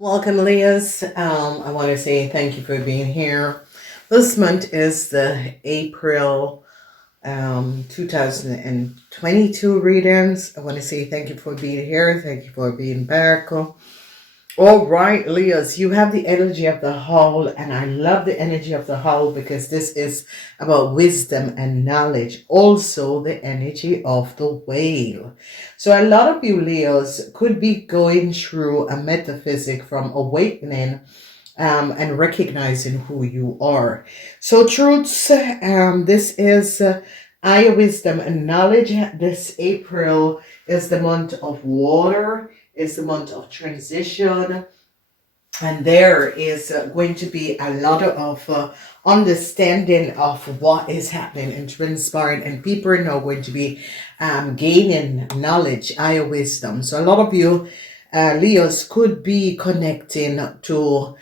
Welcome, Leahs. I want to say thank you for being here. This month is the April 2022 readings. I want to say thank you for being here. Thank you for being back. All right, Leos, you have the energy of the Howl, and I love the energy of the Howl because this is about wisdom and knowledge. Also, the energy of the whale. So, a lot of you Leos could be going through a metaphysic from awakening and recognizing who you are. So, truths, this is Eye of Wisdom and Knowledge. This April is the month of water. Is the month of transition, and there is going to be a lot of understanding of what is happening and transpiring, and people are now going to be gaining knowledge, eye of wisdom. So a lot of you Leos could be connecting to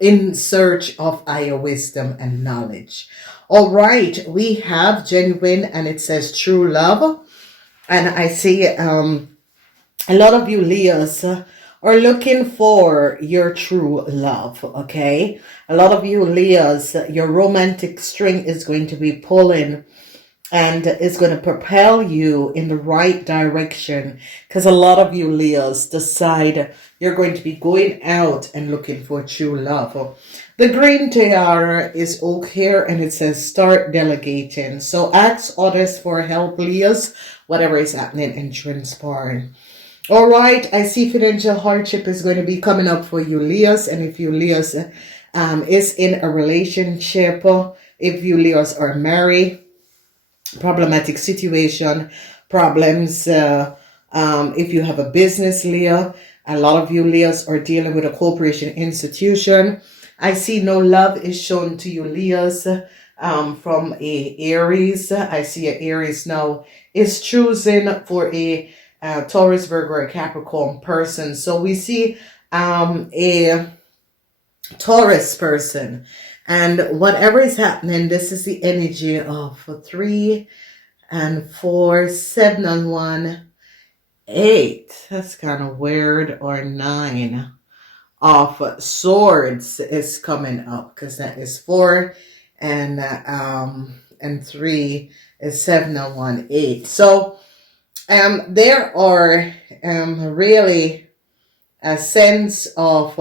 in search of eye of wisdom and knowledge. All right, we have genuine, and it says true love, and I see a lot of you Leos are looking for your true love, okay? A lot of you Leos, your romantic string is going to be pulling and it's going to propel you in the right direction, because a lot of you Leos decide you're going to be going out and looking for true love. The green tiara is oak here, and it says start delegating. So ask others for help, Leos, whatever is happening and transpiring. All right, I see financial hardship is going to be coming up for you Leos, and if you Leos is in a relationship, if you Leos are married, problematic situation, problems, if you have a business, Leo, a lot of you Leos are dealing with a corporation institution. I see no love is shown to you Leos from a Aries. I see a Aries now is choosing for a Taurus, Virgo, or Capricorn person. So we see a Taurus person, and whatever is happening, this is the energy of 3 and 4, 7 and 1, 8. That's kind of weird. Or 9 of swords is coming up, because that is 4 and 3 is 7 and 1, 8. So there are really a sense of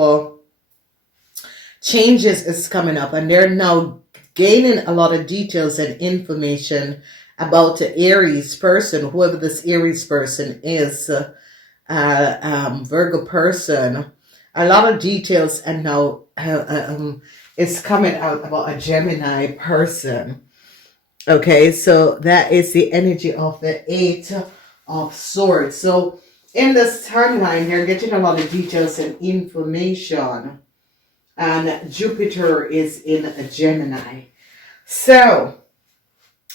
changes is coming up, and they're now gaining a lot of details and information about the Aries person, whoever this Aries person is, Virgo person. A lot of details, and now it's coming out about a Gemini person. Okay, so that is the energy of the 8 of swords. So in this timeline, they're getting a lot of details and information, and Jupiter is in a Gemini. So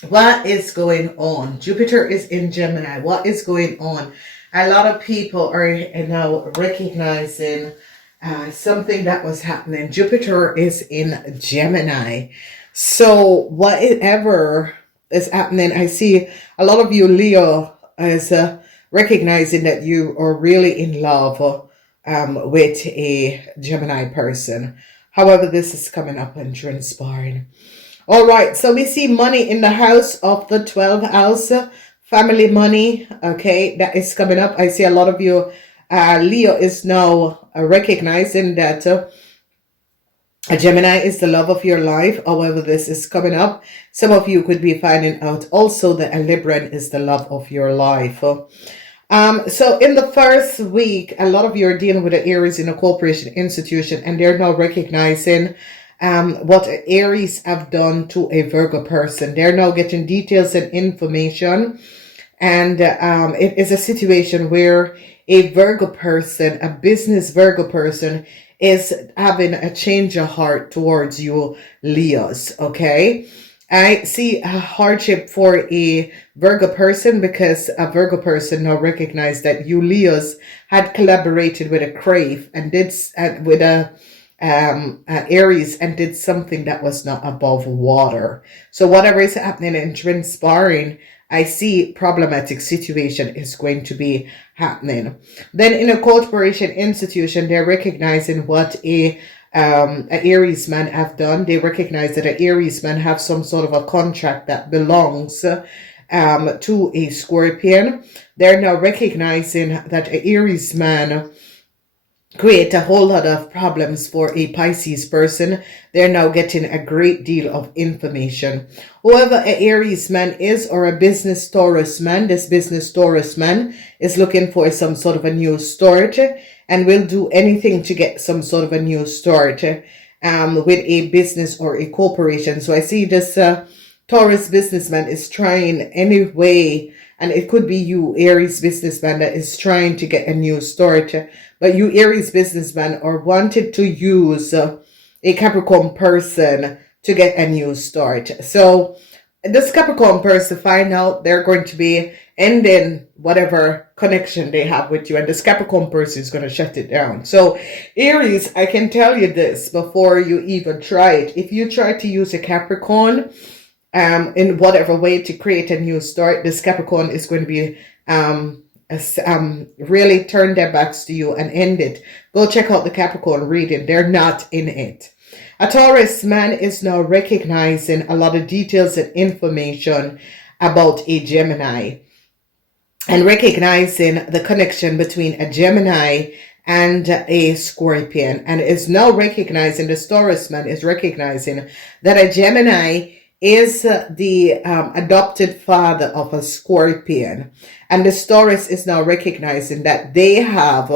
what is going on? Jupiter is in Gemini. What is going on? A lot of people are now recognizing something that was happening. Jupiter is in Gemini. So whatever is happening, I see a lot of you Leo as recognizing that you are really in love with a Gemini person. However, this is coming up and transpiring. All right, so we see money in the house of the 12th house, family money. Okay, that is coming up. I see a lot of you Leo is now recognizing that a Gemini is the love of your life. However, this is coming up. Some of you could be finding out also that a Libran is the love of your life. So in the first week, a lot of you are dealing with the Aries in a corporation institution, and they're now recognizing what Aries have done to a Virgo person. They're now getting details and information, and it is a situation where a Virgo person, a business Virgo person, is having a change of heart towards you Leos. Okay, I see a hardship for a Virgo person, because a Virgo person now recognized that you Leos had collaborated with a Crave and did with a Aries and did something that was not above water. So whatever is happening and transpiring, I see problematic situation is going to be happening. Then in a corporation institution, they're recognizing what a Aries man have done. They recognize that an Aries man have some sort of a contract that belongs to a Scorpion. They're now recognizing that an Aries man create a whole lot of problems for a Pisces person. They're now getting a great deal of information. Whoever an Aries man is, or a business Taurus man, this business Taurus man is looking for some sort of a new start and will do anything to get some sort of a new start with a business or a corporation. So I see this Taurus businessman is trying any way, and it could be you, Aries businessman, that is trying to get a new start. But you, Aries businessman, are wanted to use a Capricorn person to get a new start. So this Capricorn person find out they're going to be ending whatever connection they have with you, and this Capricorn person is going to shut it down. So Aries, I can tell you this before you even try it. If you try to use a Capricorn in whatever way to create a new start, this Capricorn is going to be really turn their backs to you and end it. Go check out the Capricorn reading. They're not in it. A Taurus man is now recognizing a lot of details and information about a Gemini, and recognizing the connection between a Gemini and a Scorpion, and is now recognizing, the Taurus man is recognizing that a Gemini is the adopted father of a Scorpion, and the Taurus is now recognizing that they have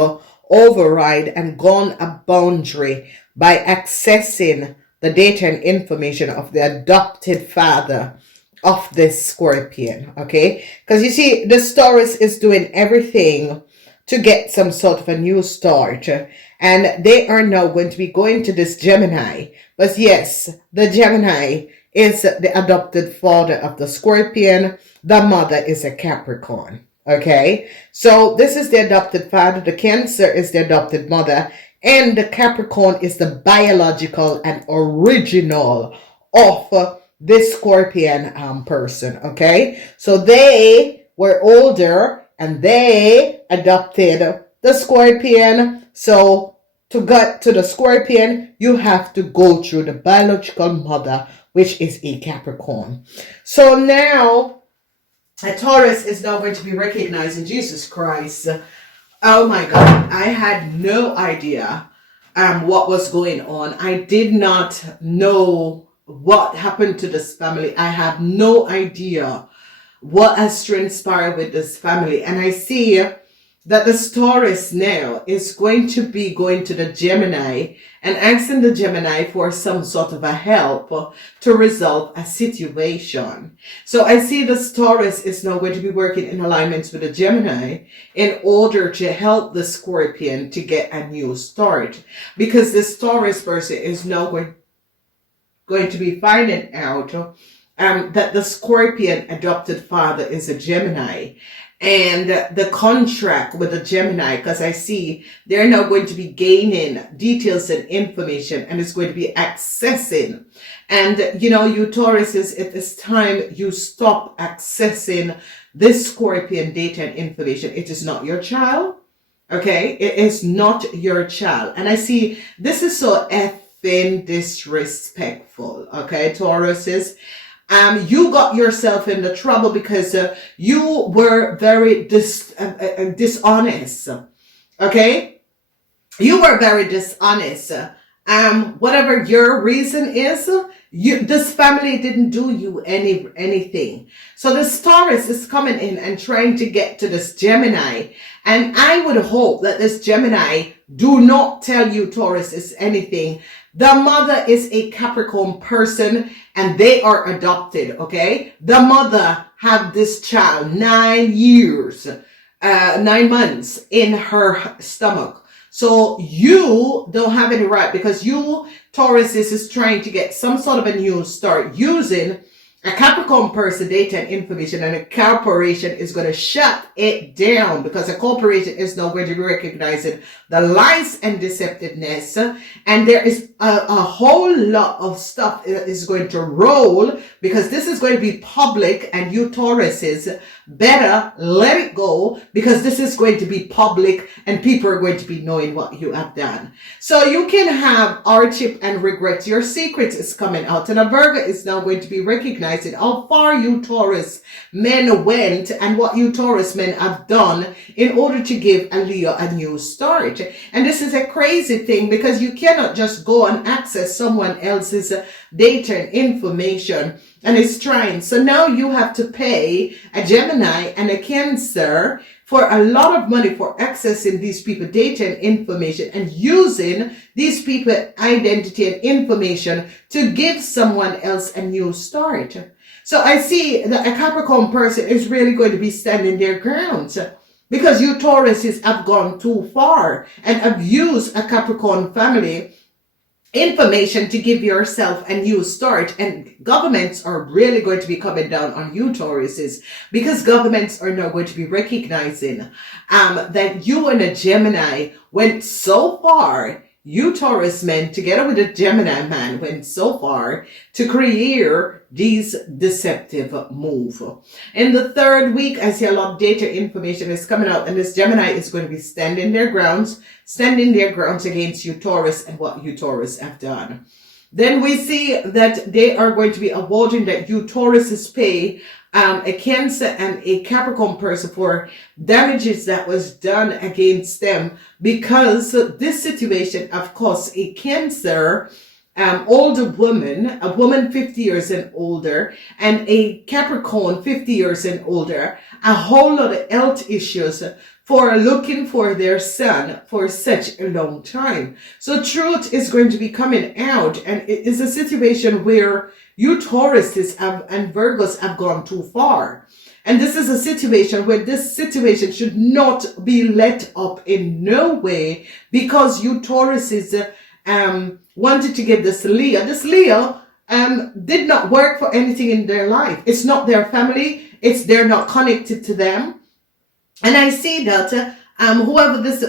override and gone a boundary by accessing the data and information of the adopted father of this Scorpion. Okay, because you see, the Taurus is doing everything to get some sort of a new start, and they are now going to be going to this Gemini. But yes, the Gemini is the adopted father of the Scorpion. The mother is a Capricorn. Okay, so this is the adopted father. The Cancer is the adopted mother, and the Capricorn is the biological and original of this Scorpion person. Okay, so they were older and they adopted the Scorpion. So to get to the Scorpion, you have to go through the biological mother, which is a Capricorn. So now a Taurus is now going to be recognizing Jesus Christ. Oh my God, I had no idea what was going on. I did not know what happened to this family. I have no idea what has transpired with this family. And I see that the Taurus now is going to be going to the Gemini and asking the Gemini for some sort of a help to resolve a situation. So I see the Taurus is now going to be working in alignment with the Gemini in order to help the Scorpion to get a new start, because this Taurus person is now going to be finding out that the Scorpion adopted father is a Gemini, and the contract with the Gemini, because I see they're now going to be gaining details and information, and it's going to be accessing. And you know, you Tauruses, at this time you stop accessing this Scorpion data and information. It is not your child. Okay, it is not your child. And I see this is so effing disrespectful. Okay, Tauruses. You got yourself into trouble because you were very dishonest. Okay? You were very dishonest. Whatever your reason is, this family didn't do you anything. So this Taurus is coming in and trying to get to this Gemini. And I would hope that this Gemini do not tell you Taurus is anything. The mother is a Capricorn person and they are adopted, okay? The mother had this child 9 months in her stomach. So you don't have any right, because you, Taurus, is trying to get some sort of a new start using a Capricorn person data and information, and a corporation is going to shut it down, because a corporation is now going to be recognizing the lies and deceptiveness, and there is a whole lot of stuff that is going to roll, because this is going to be public, and you Tauruses better let it go, because this is going to be public and people are going to be knowing what you have done. So you can have hardship and regret. Your secret is coming out, and a Virgo is now going to be recognizing how far you Taurus men went and what you Taurus men have done in order to give a Leo a new start. And this is a crazy thing, because you cannot just go and access someone else's data and information, and it's trying. So now you have to pay a Gemini and a Cancer for a lot of money for accessing these people data and information, and using these people identity and information to give someone else a new start. So I see that a Capricorn person is really going to be standing their ground, because you Tauruses have gone too far and have used a Capricorn family information to give yourself a new start. And governments are really going to be coming down on you Tauruses, because governments are now going to be recognizing that you and a Gemini went so far. You Taurus men together with a Gemini man went so far to create these deceptive move. In the third week, I see a lot of data information is coming out, and this Gemini is going to be standing their grounds against you Taurus and what you Taurus have done. Then we see that they are going to be awarding that you Tauruses pay a Cancer and a Capricorn person for damages that was done against them, because this situation, of course, a Cancer older woman, a woman 50 years and older, and a Capricorn 50 years and older, a whole lot of health issues for looking for their son for such a long time. So truth is going to be coming out, and it is a situation where you Tauruses and Virgos have gone too far. And this is a situation where this situation should not be let up in no way, because you Tauruses wanted to get this Leo. This Leo did not work for anything in their life. It's not their family. They're not connected to them. And I see that whoever this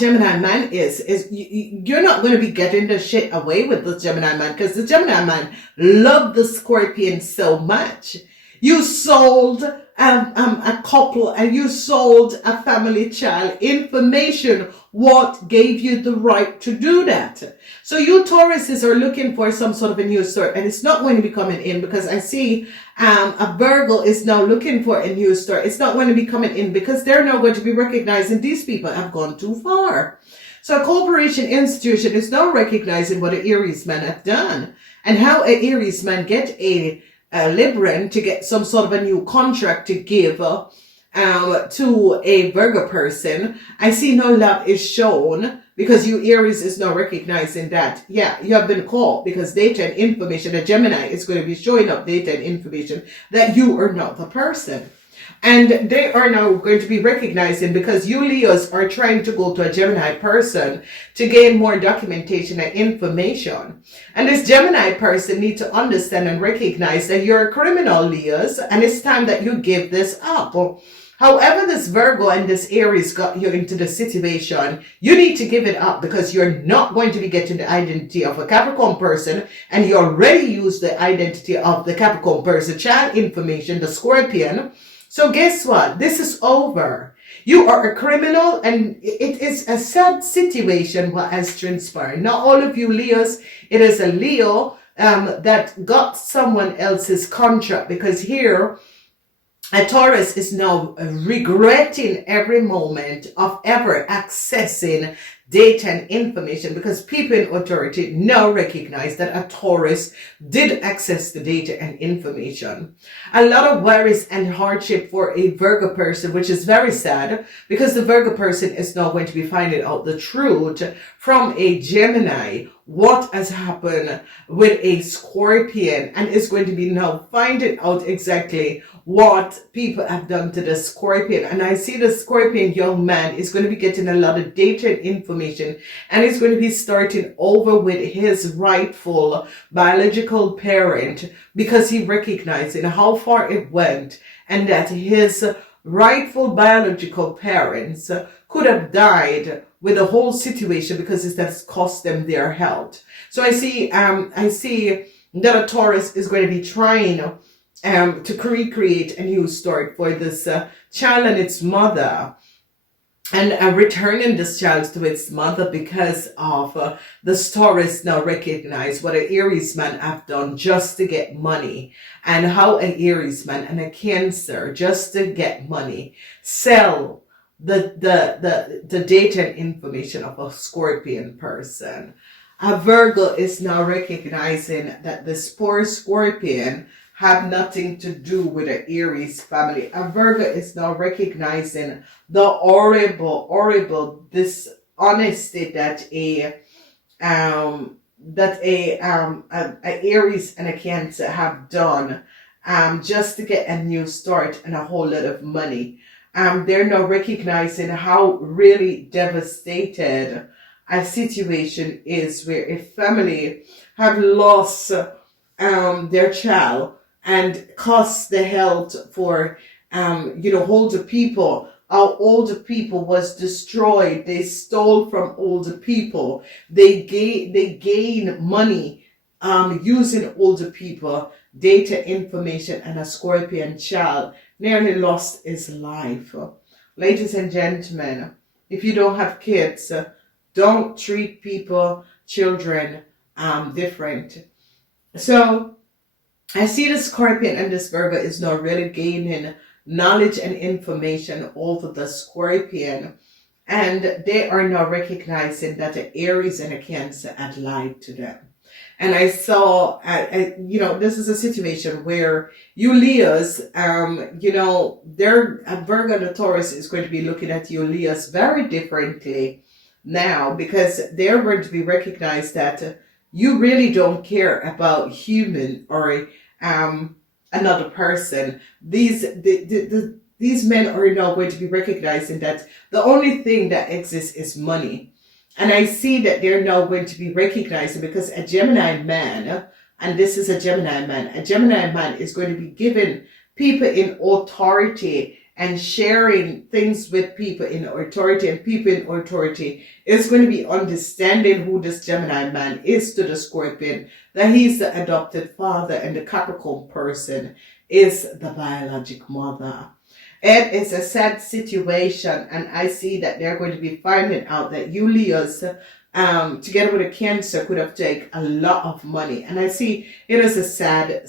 Gemini man is you're not going to be getting the shit away with this Gemini man, because the Gemini man loved the Scorpion so much. You sold a couple, and you sold a family child information. What gave you the right to do that? So you Tauruses are looking for some sort of a new start, and it's not going to be coming in, because I see a Virgo is now looking for a new start. It's not going to be coming in, because they're now going to be recognizing these people have gone too far. So a corporation institution is now recognizing what an Aries man have done, and how an Aries man get a Libran to get some sort of a new contract to give to a Virgo person. I see no love is shown, because you Aries is now recognizing that, yeah, you have been caught, because data and information, a Gemini is going to be showing up data and information that you are not the person. And they are now going to be recognizing, because you Leos are trying to go to a Gemini person to gain more documentation and information. And this Gemini person needs to understand and recognize that you're a criminal, Leos, and it's time that you give this up. However this Virgo and this Aries got you into the situation, you need to give it up, because you're not going to be getting the identity of a Capricorn person, and you already used the identity of the Capricorn person, child information, the Scorpion. So guess what? This is over. You are a criminal, and it is a sad situation what has transpired. Not all of you Leos, it is a Leo that got someone else's contract, because here a Taurus is now regretting every moment of ever accessing data and information, because people in authority now recognize that a Taurus did access the data and information. A lot of worries and hardship for a Virgo person, which is very sad, because the Virgo person is now going to be finding out the truth from a Gemini, what has happened with a Scorpion, and is going to be now finding out exactly what people have done to the Scorpion. And I see the Scorpion young man is going to be getting a lot of data and information information, and he's going to be starting over with his rightful biological parent because he recognized how far it went and that his rightful biological parents could have died with the whole situation because it has cost them their health. So I see that a Taurus is going to be trying to recreate a new story for this child and its mother, and returning this child to its mother because of the Taurus now recognize what an Aries man have done just to get money, and how an Aries man and a Cancer just to get money sell the data and information of a Scorpion person. A Virgo is now recognizing that this poor Scorpion have nothing to do with the Aries family. A Virgo is now recognizing the horrible dishonesty that a Aries and a Cancer have done just to get a new start and a whole lot of money. They're now recognizing how really devastated a situation is where a family have lost their child and cost the health for older people. Our older people was destroyed. They stole from older people. They gain money using older people, data, information, and a Scorpion child nearly lost his life. Ladies and gentlemen, if you don't have kids, don't treat people, children, different. So I see the Scorpion and this Virgo is now really gaining knowledge and information over the Scorpion, and they are now recognizing that the Aries and a Cancer had lied to them. And I saw, this is a situation where you Leos, their Virgo and the Taurus is going to be looking at you Leos very differently now, because they're going to be recognized that you really don't care about human or another person. These men are now going to be recognizing that the only thing that exists is money. And I see that they're now going to be recognizing, because a Gemini man, and this is a Gemini man is going to be giving people in authority and sharing things with people in authority, and people in authority is going to be understanding who this Gemini man is to the Scorpion, that he's the adopted father, and the Capricorn person is the biologic mother. It is a sad situation, and I see that they're going to be finding out that you Leos, together with a Cancer, could have taken a lot of money. And I see it is a sad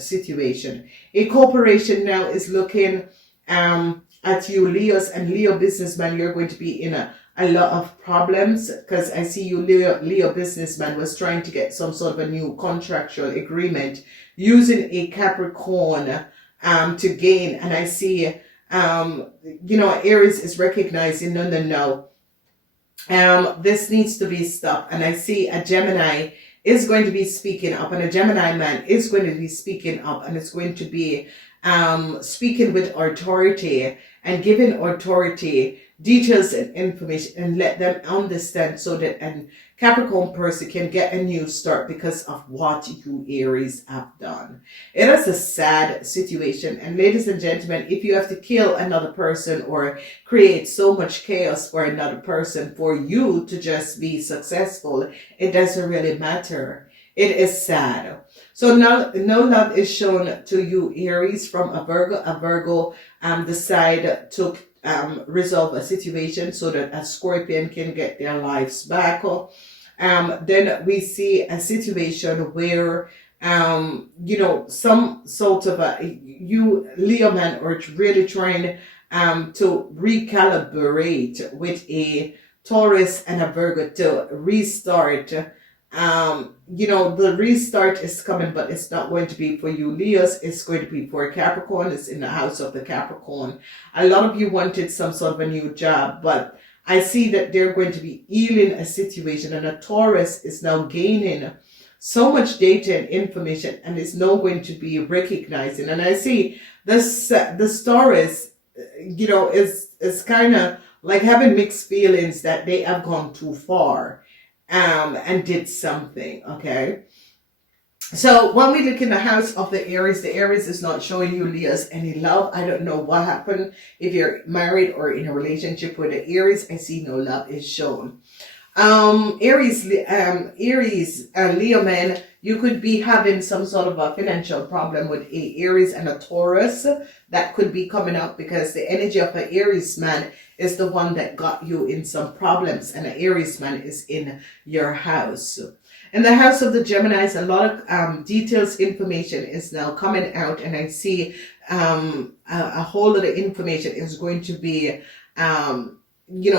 situation. A corporation now is looking at you Leos, and Leo businessman, you're going to be in a lot of problems, because I see you Leo businessman was trying to get some sort of a new contractual agreement using a Capricorn to gain. And I see Aries is recognizing no, this needs to be stopped. And I see a Gemini is going to be speaking up, and a Gemini man is going to be speaking up, and it's going to be speaking with authority and giving authority details and information, and let them understand, so that a Capricorn person can get a new start because of what you Aries have done. It is a sad situation. And ladies and gentlemen, if you have to kill another person or create so much chaos for another person for you to just be successful, it doesn't really matter. It is sad. So no love is shown to you Aries from a Virgo. A Virgo decide to resolve a situation so that a Scorpion can get their lives back. Then we see a situation where some sort of you Leo man are really trying to recalibrate with a Taurus and a Virgo to restart. The restart is coming, but it's not going to be for you Leos. It's going to be for Capricorn. It's in the house of the Capricorn. A lot of you wanted some sort of a new job, but I see that they're going to be healing a situation, and a Taurus is now gaining so much data and information, and is now going to be recognizing. And I see this Taurus, is kind of like having mixed feelings that they have gone too far and did something, okay? So when we look in the house of the Aries is not showing you, Leos, any love. I don't know what happened. If you're married or in a relationship with the Aries, I see no love is shown. Aries, Leo man, you could be having some sort of a financial problem with a Aries and a Taurus that could be coming up, because the energy of an Aries man is the one that got you in some problems, and an Aries man is in your house. In the house of the Geminis, a lot of details, information is now coming out, and I see a whole lot of information is going to be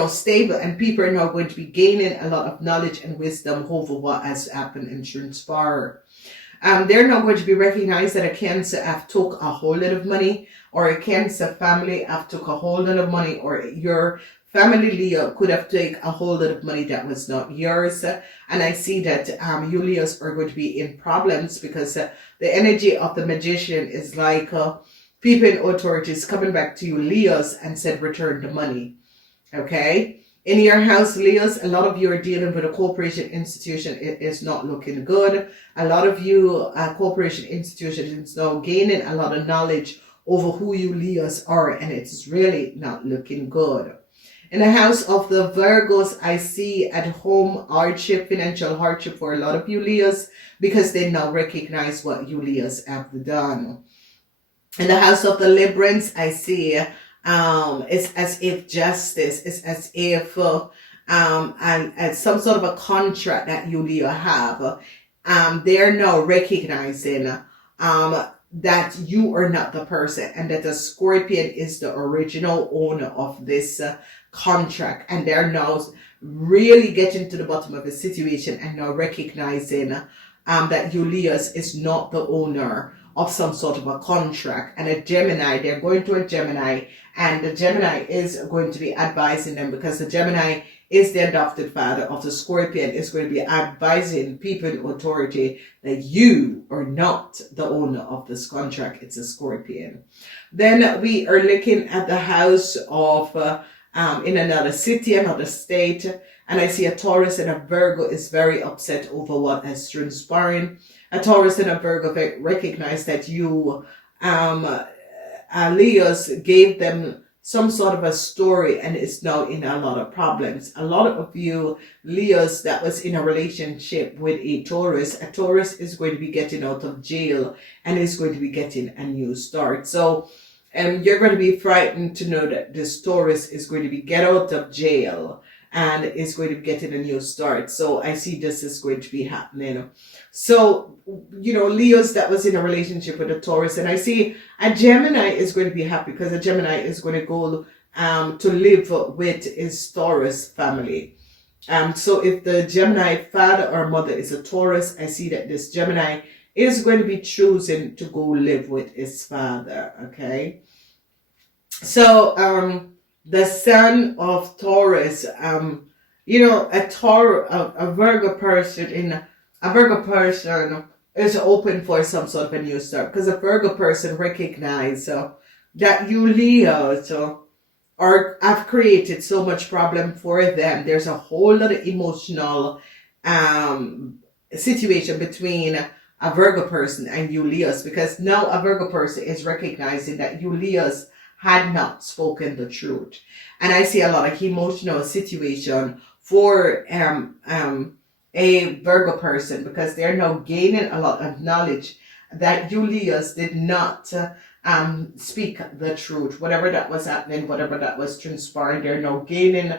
stable, and people are now going to be gaining a lot of knowledge and wisdom over what has happened and transpired. They're now going to be recognized that a Cancer have took a whole lot of money, or a Cancer family have took a whole lot of money, or your family, Leo, could have taken a whole lot of money that was not yours. And I see that you Leos are going to be in problems, because the energy of the Magician is like people in authorities coming back to you, Leos, and said, return the money. Okay? In your house, Leos, a lot of you are dealing with a corporation institution. It is not looking good. A lot of you, corporation institution is now gaining a lot of knowledge over who you Leos are, and it's really not looking good. In the house of the Virgos, I see at home hardship, financial hardship for a lot of you Leos, because they now recognize what you Leos have done. In the house of the Librans, I see it's as if justice, it's as if and some sort of a contract that you Leo have. They're now recognizing that you are not the person, and that the Scorpion is the original owner of this contract, and they're now really getting to the bottom of the situation and now recognizing that you Leos is not the owner of some sort of a contract. And a Gemini, they're going to a Gemini, and the Gemini is going to be advising them, because the Gemini is the adopted father of the Scorpion, is going to be advising people in authority that you are not the owner of this contract. It's a Scorpion. Then we are looking at the house of in another city, another state, and I see a Taurus and a Virgo is very upset over what has transpired. A Taurus and a Virgo recognize that you Leos gave them some sort of a story, and is now in a lot of problems. A lot of you Leos that was in a relationship with a Taurus is going to be getting out of jail and is going to be getting a new start. So you're going to be frightened to know that this Taurus is going to be get out of jail and is going to be getting a new start. So I see this is going to be happening. So, Leos that was in a relationship with a Taurus, and I see a Gemini is going to be happy, because a Gemini is going to go to live with his Taurus family. So if the Gemini father or mother is a Taurus, I see that this Gemini is going to be choosing to go live with his father, okay? So, the son of Taurus, a Virgo person is open for some sort of a new start, because a Virgo person recognize that you Leos have created so much problem for them. There's a whole lot of emotional situation between a Virgo person and you Leos, because now a Virgo person is recognizing that you Leos had not spoken the truth. And I see a lot of emotional situation for a Virgo person, because they're now gaining a lot of knowledge that you Leos did not speak the truth. Whatever that was happening, whatever that was transpiring, they're now gaining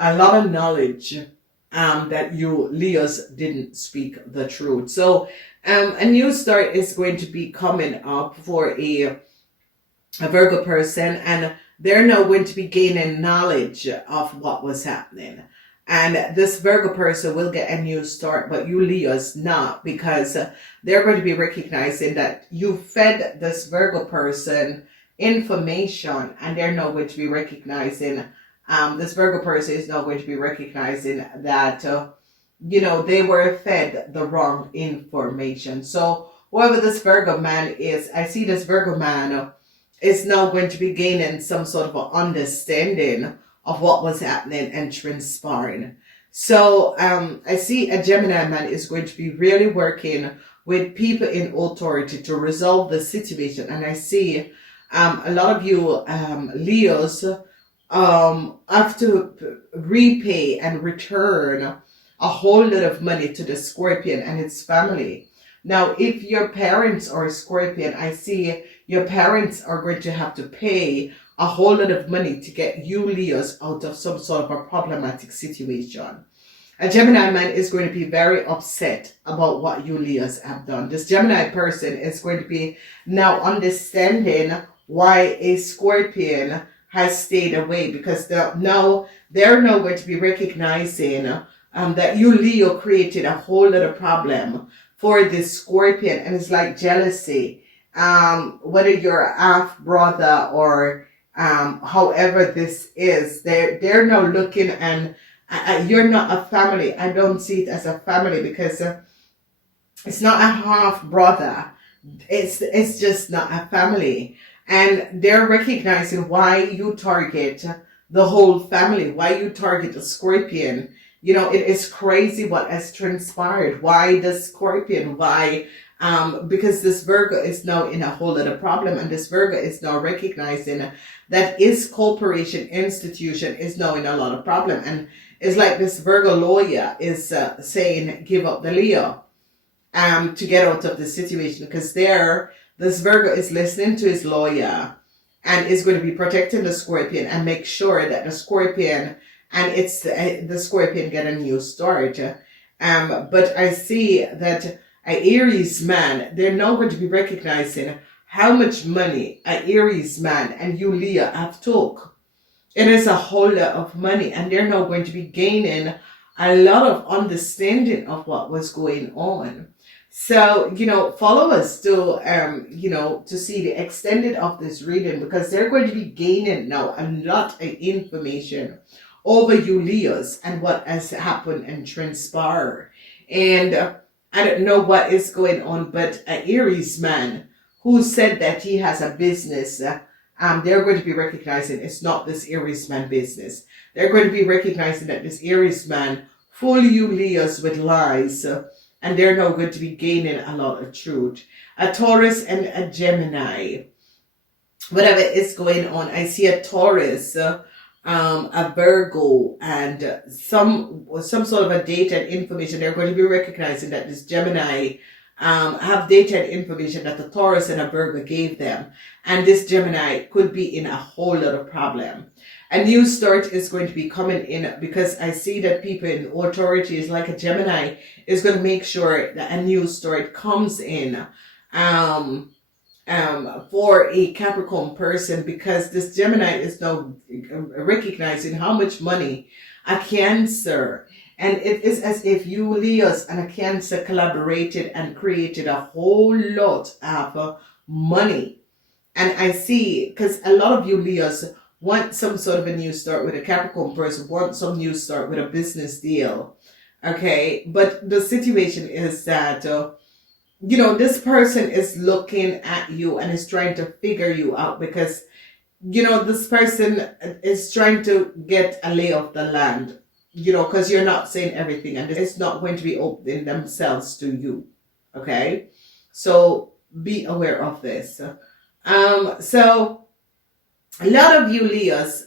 a lot of knowledge that you Leos didn't speak the truth. So a new start is going to be coming up for a Virgo person, and they're now going to be gaining knowledge of what was happening. And this Virgo person will get a new start, but you Leos not, because they're going to be recognizing that you fed this Virgo person information, and they're now going to be recognizing, this Virgo person is now going to be recognizing that, they were fed the wrong information. So whoever this Virgo man is, I see this Virgo man is now going to be gaining some sort of understanding of what was happening and transpiring. So I see a Gemini man is going to be really working with people in authority to resolve the situation. And I see a lot of you Leos have to repay and return a whole lot of money to the Scorpion and its family. Now, if your parents are a Scorpion, I see your parents are going to have to pay a whole lot of money to get you Leos out of some sort of a problematic situation. A Gemini man is going to be very upset about what you Leos have done. This Gemini person is going to be now understanding why a Scorpion has stayed away, because now they're now going to be recognizing that you Leo created a whole lot of problem for this Scorpion, and it's like jealousy. Whether you're a half brother or however this is, they're now looking, and you're not a family. I don't see it as a family, because it's not a half brother. It's just not a family. And they're recognizing why you target the whole family, why you target the Scorpion. You know, it is crazy what has transpired. Why the Scorpion? Why? Because this Virgo is now in a whole lot of problem, and this Virgo is now recognizing that his corporation institution is now in a lot of problem. And it's like this Virgo lawyer is saying, give up the Leo to get out of the situation, because this Virgo is listening to his lawyer and is going to be protecting the Scorpion and make sure that the Scorpion and the Scorpion get a new start. But I see that an Aries man, they're now going to be recognizing how much money an Aries man and you Leo have took. It is a whole lot of money, and they're now going to be gaining a lot of understanding of what was going on. So, follow us to, to see the extended of this reading, because they're going to be gaining now a lot of information over you Leos and what has happened and transpired. And I don't know what is going on, but an Aries man who said that he has a business, they're going to be recognizing it's not this Aries man business. They're going to be recognizing that this Aries man fool you Leos with lies, and they're now going to be gaining a lot of truth. A Taurus and a Gemini, whatever is going on, I see a Taurus, a Virgo, and some sort of a data and information. They're going to be recognizing that this Gemini have data and information that the Taurus and a Virgo gave them, and this Gemini could be in a whole lot of problem. A new start is going to be coming in, because I see that people in authorities like a Gemini is going to make sure that a new start comes in for a Capricorn person, because this Gemini is now recognizing how much money a Cancer, and it is as if you Leos and a Cancer collaborated and created a whole lot of money. And I see, because a lot of you Leos want some sort of a new start with a Capricorn person, want some new start with a business deal. Okay, but the situation is that this person is looking at you and is trying to figure you out, because this person is trying to get a lay of the land, because you're not saying everything, and it's not going to be opening themselves to you. Okay, so be aware of this. So a lot of you Leos,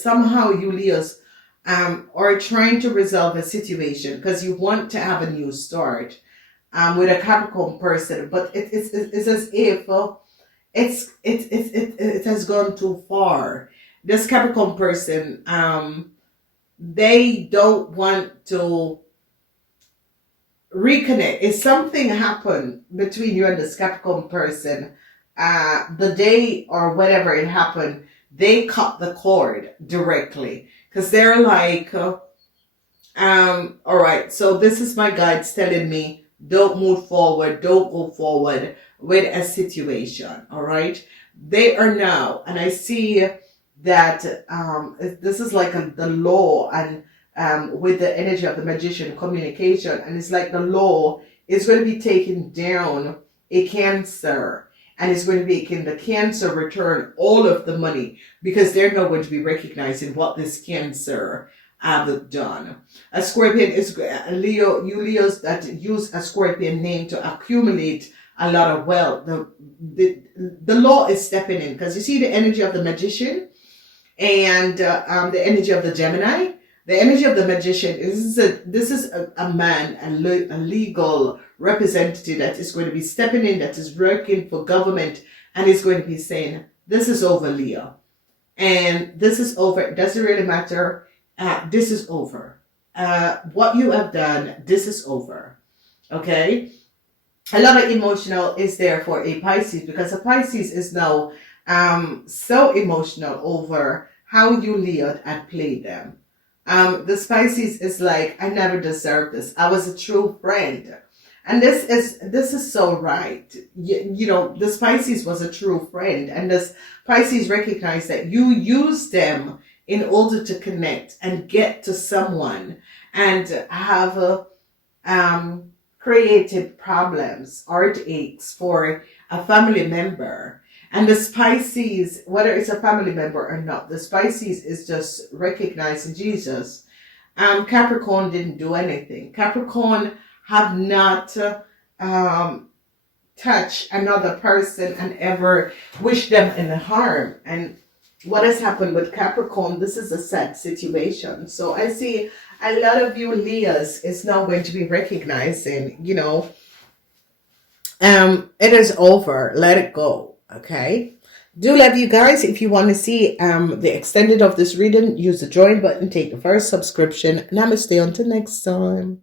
somehow you Leos are trying to resolve a situation because you want to have a new start with a Capricorn person, but it's as if it has gone too far. This Capricorn person, they don't want to reconnect. If something happened between you and this Capricorn person, the day or whatever it happened, they cut the cord directly, because they're like, all right, so this is my guides telling me don't move forward, don't go forward with a situation. All right, they are now, and I see that this is like the law, and with the energy of the magician communication, and it's like the law is going to be taking down a Cancer. and it's going to be making the Cancer return all of the money, because they're not going to be recognizing what this Cancer have done. A Scorpion is Leo. You Leos that use a Scorpion name to accumulate a lot of wealth. The law is stepping in, because you see the energy of the Magician and the energy of the Gemini. The energy of the Magician is this is a man, a legal representative that is going to be stepping in, that is working for government, and is going to be saying, this is over, Leo. And this is over. It doesn't really matter. This is over. What you have done, this is over. Okay? A lot of emotional is there for a Pisces, because a Pisces is now so emotional over how you, Leo, had played them. The Pisces is like, I never deserved this. I was a true friend. And this is so right. You know, this Pisces was a true friend, and this Pisces recognized that you used them in order to connect and get to someone, and have created problems, heartaches for a family member. And the Pisces, whether it's a family member or not, the Pisces is just recognizing Jesus. Capricorn didn't do anything. Capricorn have not touched another person and ever wished them any harm. And what has happened with Capricorn, this is a sad situation. So I see a lot of you Leos is now going to be recognizing, you know, it is over. Let it go. Okay. Do love you guys. If you want to see the extended of this reading, use the join button, take the first subscription. Namaste until next time.